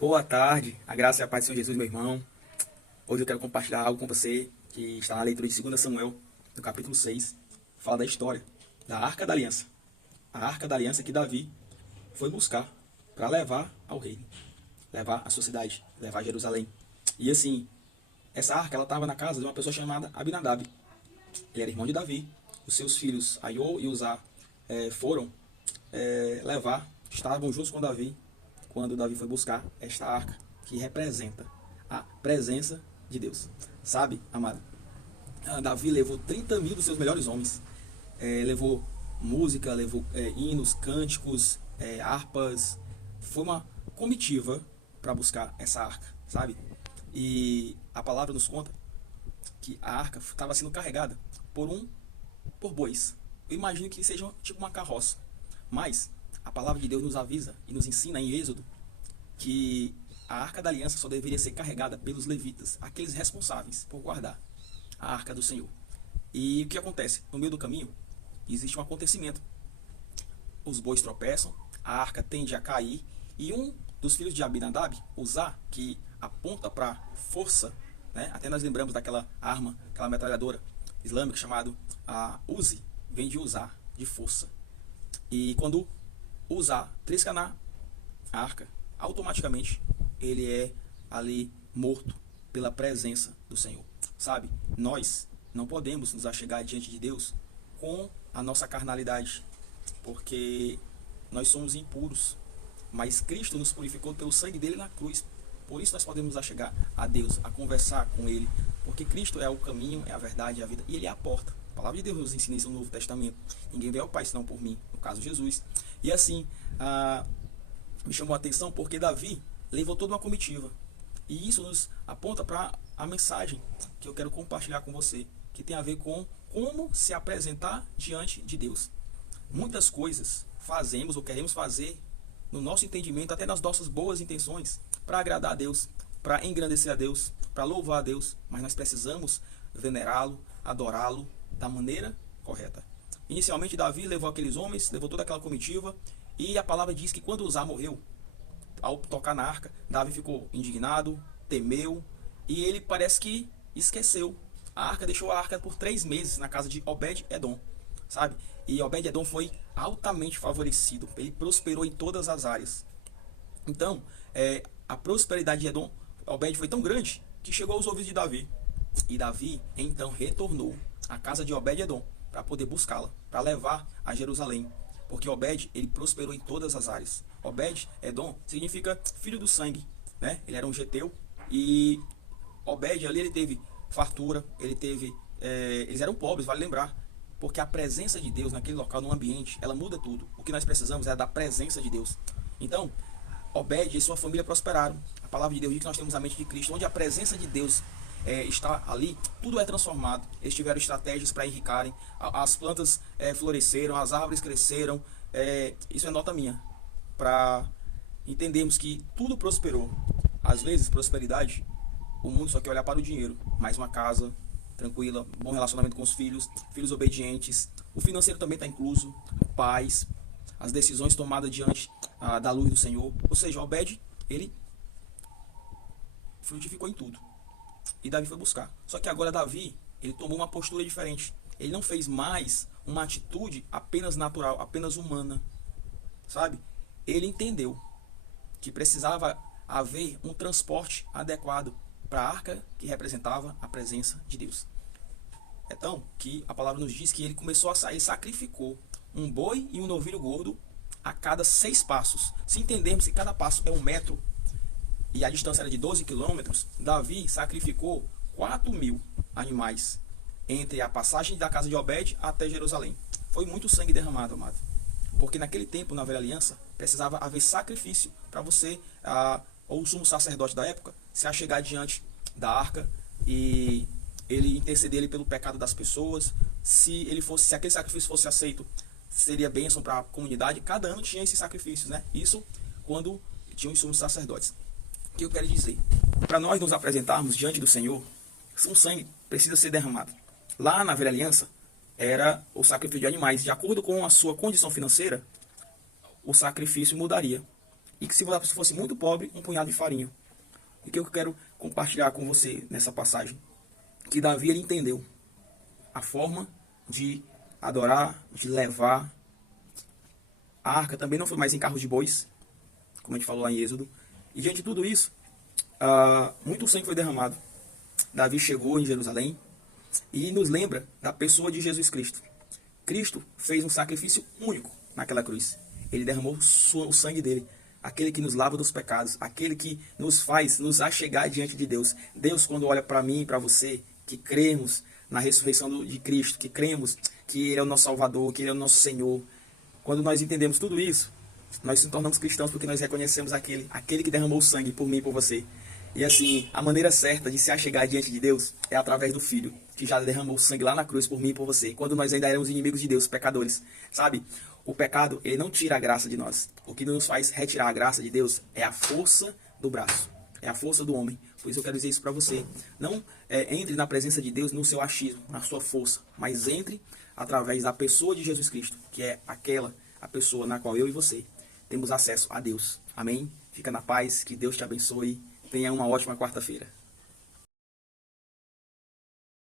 Boa tarde, a graça e a paz do Senhor Jesus, meu irmão. Hoje eu quero compartilhar algo com você que está na leitura de 2 Samuel, no capítulo 6. Fala da história da Arca da Aliança. A Arca da Aliança que Davi foi buscar para levar ao reino, levar à sua cidade, levar a Jerusalém. E assim, essa arca ela estava na casa de uma pessoa chamada Abinadab. Ele era irmão de Davi. Os seus filhos Aiô e Uzá foram levar, estavam juntos com Davi quando Davi foi buscar esta arca que representa a presença de Deus. Sabe, amado? Davi levou 30 mil dos seus melhores homens. Levou música, levou hinos, cânticos, harpas. Foi uma comitiva para buscar essa arca, sabe? E a palavra nos conta que a arca estava sendo carregada por bois. Eu imagino que seja tipo uma carroça. Mas a palavra de Deus nos avisa e nos ensina em Êxodo que a arca da aliança só deveria ser carregada pelos levitas, aqueles responsáveis por guardar a arca do Senhor. E o que acontece? No meio do caminho existe um acontecimento. Os bois tropeçam, a arca tende a cair e um dos filhos de Abinadab, Uzá, que aponta para força, né? Até nós lembramos daquela arma, aquela metralhadora islâmica chamada a Uzi, vem de usar, de força. E quando Uzá trisca na arca, automaticamente ele é ali morto pela presença do Senhor. Sabe, nós não podemos nos achegar diante de Deus com a nossa carnalidade, porque nós somos impuros, mas Cristo nos purificou pelo sangue dele na cruz. Por isso nós podemos nos achegar a Deus, a conversar com ele, porque Cristo é o caminho, é a verdade, é a vida, e ele é a porta. A palavra de Deus nos ensina isso no Novo Testamento. Ninguém vem ao Pai senão por mim, no caso Jesus. E assim, me chamou a atenção porque Davi levou toda uma comitiva. E isso nos aponta para a mensagem que eu quero compartilhar com você, que tem a ver com como se apresentar diante de Deus. Muitas coisas fazemos ou queremos fazer no nosso entendimento, até nas nossas boas intenções, para agradar a Deus, para engrandecer a Deus, para louvar a Deus, mas nós precisamos venerá-lo, adorá-lo da maneira correta. Inicialmente Davi levou aqueles homens, levou toda aquela comitiva, e a palavra diz que quando Uzá morreu, ao tocar na arca, Davi ficou indignado, temeu, e ele parece que esqueceu. A arca deixou a arca por 3 meses na casa de Obed-Edom, sabe? E Obed-Edom foi altamente favorecido, ele prosperou em todas as áreas. Então, a prosperidade de Edom, Obed foi tão grande que chegou aos ouvidos de Davi. E Davi então retornou à casa de Obed-Edom para poder buscá-la, para levar a Jerusalém. Porque Obed, ele prosperou em todas as áreas. Obed-Edom significa filho do sangue, né? Ele era um geteu e Obed ali ele teve fartura, eles eram pobres, vale lembrar. Porque a presença de Deus naquele local, no ambiente, ela muda tudo. O que nós precisamos é da presença de Deus. Então, Obed e sua família prosperaram. A palavra de Deus diz que nós temos a mente de Cristo, onde a presença de Deus está ali, tudo é transformado. Eles tiveram estratégias para enricarem, as plantas floresceram, as árvores cresceram. Isso é nota minha, para entendermos que tudo prosperou. Às vezes, prosperidade, o mundo só quer olhar para o dinheiro, mais uma casa tranquila, bom relacionamento com os filhos, filhos obedientes. O financeiro também está incluso, paz, as decisões tomadas diante da luz do Senhor. Ou seja, Obed, ele frutificou em tudo. E Davi foi buscar. Só que agora Davi, ele tomou uma postura diferente. Ele não fez mais uma atitude apenas natural, apenas humana. Sabe? Ele entendeu que precisava haver um transporte adequado para a arca que representava a presença de Deus. Então, que a palavra nos diz que ele começou a sair, ele sacrificou um boi e um novilho gordo a cada 6 passos. Se entendermos que cada passo é 1 metro e a distância era de 12 quilômetros, Davi sacrificou 4.000 animais entre a passagem da casa de Obed até Jerusalém. Foi muito sangue derramado, amado. Porque naquele tempo, na velha aliança, precisava haver sacrifício para você, ou o sumo sacerdote da época, se achegar diante da arca e ele interceder ele pelo pecado das pessoas. Se aquele sacrifício fosse aceito, seria bênção para a comunidade. Cada ano tinha esses sacrifícios, né? Isso quando tinham os sumos sacerdotes. O que eu quero dizer? Para nós nos apresentarmos diante do Senhor, um sangue precisa ser derramado. Lá na velha aliança, era o sacrifício de animais. De acordo com a sua condição financeira, o sacrifício mudaria. e que se você fosse muito pobre, um punhado de farinha. E o que eu quero compartilhar com você nessa passagem? Que Davi ele entendeu a forma de adorar, de levar. A arca também não foi mais em carros de bois, como a gente falou lá em Êxodo. E diante de tudo isso, muito sangue foi derramado. Davi chegou em Jerusalém e nos lembra da pessoa de Jesus Cristo. Cristo fez um sacrifício único naquela cruz. Ele derramou o sangue dele, aquele que nos lava dos pecados, aquele que nos faz nos achegar diante de Deus. Deus, quando olha para mim e para você, que cremos na ressurreição de Cristo, que cremos que Ele é o nosso Salvador, que Ele é o nosso Senhor, quando nós entendemos tudo isso, nós nos tornamos cristãos porque nós reconhecemos aquele que derramou o sangue por mim e por você. E assim, a maneira certa de se achegar diante de Deus é através do Filho, que já derramou o sangue lá na cruz por mim e por você, quando nós ainda éramos inimigos de Deus, pecadores. Sabe, o pecado, ele não tira a graça de nós. O que nos faz retirar a graça de Deus é a força do braço, é a força do homem. Por isso eu quero dizer isso para você. Não entre na presença de Deus no seu achismo, na sua força, mas entre através da pessoa de Jesus Cristo, que é a pessoa na qual eu e você temos acesso a Deus. Amém? Fica na paz, que Deus te abençoe. Tenha uma ótima quarta-feira.